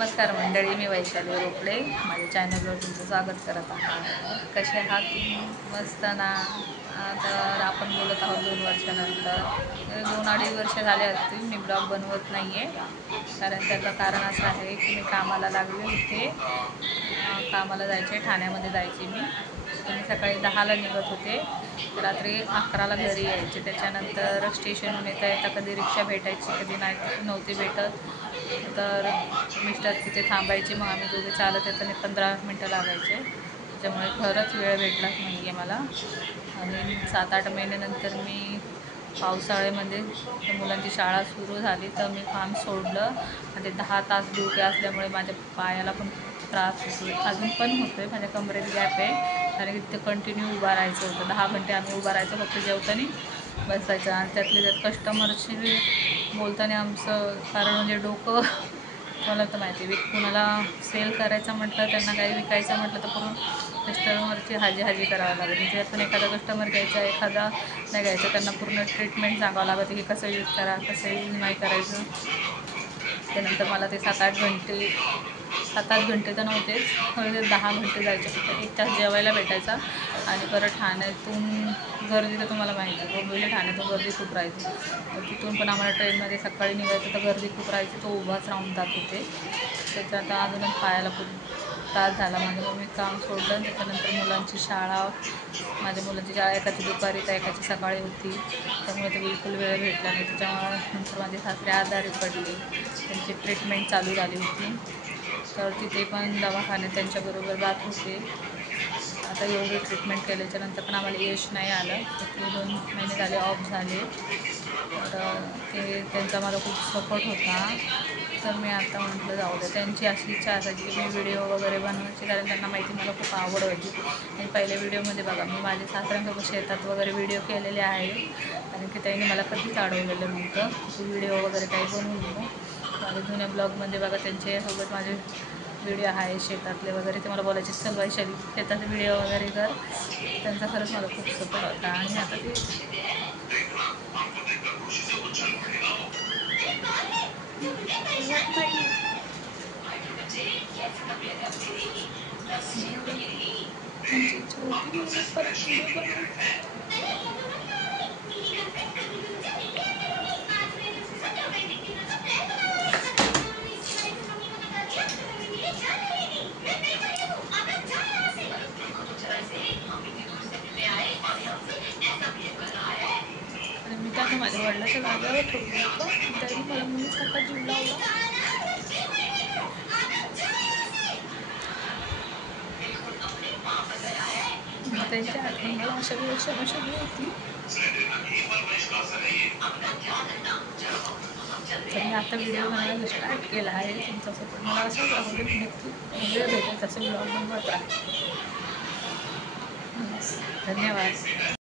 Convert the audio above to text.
नमस्कार मंडळी, मी वैशाली रोकडे माझ्या चॅनलवर तुमचं स्वागत करत आहात. कसे आहात तुम्ही? मस्त ना. तर आपण बोलत आहोत 2 वर्षानंतर. 2-2.5 वर्ष झाले असतील मी ब्लॉग बनवत नाही आहे. कारण त्याचं कारण असं आहे की मी कामाला लागले होते. कामाला जायचे, ठाण्यामध्ये जायचे मी. तर मी सकाळी 10ला निघत होते, रात्री 11ला घरी यायचे. त्याच्यानंतर स्टेशनहून येता कधी रिक्षा भेटायची, कधी नाही नव्हती भेटत. तर मिस्टर तिथे थांबायचे, मग आम्ही दोघे चालत येताना 15 मिनटं लागायचे. त्याच्यामुळे खरंच वेळ भेटलाच नाही आहे मला. आणि 7-8 महिन्यानंतर मी पावसाळ्यामध्ये मुलांची शाळा सुरू झाली तर मी काम सोडलं. आणि ते 10 तास ड्युटी असल्यामुळे माझ्या पायाला पण खूप त्रास होतो, अजून पण होतो आहे. माझ्या कमरेत गॅप आहे, कारण की तिथे कंटिन्यू उभा राहायचं होतं. 10 घंटे आम्ही उभा राहायचो, फक्त जेवताना बसायचं. आणि त्यातले त्यात कस्टमरशी बोलताना आमचं कारण म्हणजे डोकं मला तर माहिती आहे. कुणाला सेल करायचं म्हटलं, त्यांना काही विकायचं म्हटलं तर पूर्ण कस्टमरची हाजी करावं लागते. त्यातून एखादा कस्टमर घ्यायचा, एखादा नाही घ्यायचा. त्यांना पूर्ण ट्रीटमेंट सांगावं लागते की कसं यूज करा, कसं यूज नाही करायचं. त्यानंतर मला ते 7-8 घंटे तर नव्हतेच, थोडे 10 घंटे जायचे. फक्त 1 तास जेवायला भेटायचा. आणि परत ठाण्यातून गर्दी तर तुम्हाला माहिती आहे, डोंबिवली ठाण्यातून गर्दी खूप राहायची. तर तिथून पण आम्हाला ट्रेनमध्ये सकाळी निघायचं तर गर्दी खूप राहायची, तो उभाच राहून जात होते. त्याच्यात अजूनच पायाला खूप त्रास झाला माझ्या. मग मी काम सोडलं. त्याच्यानंतर मुलांची शाळा, माझ्या मुलांची शाळा एकाची दुपारी तर एकाची सकाळी होती, त्यामुळे ते बिलकुल वेळ भेटला नाही. त्याच्यामुळे नंतर माझे सासरे आजारी पडले, त्यांची ट्रीटमेंट चालू झाली होती. तर तिथे पण दवाखान्यात त्यांच्याबरोबर जात होते. आता एवढी ट्रीटमेंट केल्याच्यानंतर पण आम्हाला यश नाही आलं. ते 2 महिने झाले ऑफ झाले. तर त्यांचा मला खूप सपोर्ट होता. तर मी आता म्हटलं जाऊ द्या. त्यांची अशी इच्छा असायची की मी व्हिडिओ वगैरे बनवायची, कारण त्यांना माहिती मला खूप आवड होती. आणि पहिल्या व्हिडिओमध्ये बघा, मी माझ्या सासऱ्यांसोबत शेतात वगैरे व्हिडिओ केलेले आहे, कारण की त्यांनी मला कधीच अडवलेलं नव्हतं की व्हिडिओ वगैरे काही बनवू नको. माझ्या जुन्या ब्लॉगमध्ये बघा, त्यांच्यासोबत माझे व्हिडिओ आहे शेतातले वगैरे. ते मला बोलायचे, चल वैशाली शेताचे व्हिडिओ वगैरे कर. त्यांचा खरंच मला खूप सपोर्ट होता. आणि आता ते त्यांची इच्छा होती मी परत व्हिडिओ बनवू. आणि मी त्यांना माझ्या वडिलाच्या जागेवर ठेवलं होतं, त्यांनी मला मुलीसारखा जीव लावला. त्यांच्या आठवण मला अशावेळी क्षमशगी होती. तर मी आता व्हिडिओ बनवायला स्टार्ट केला आहे. तुमचा सपोर्ट मला असंच राहू दे. नक्की वेळ भेटेल तसे ब्लॉग बनवत राहा. धन्यवाद.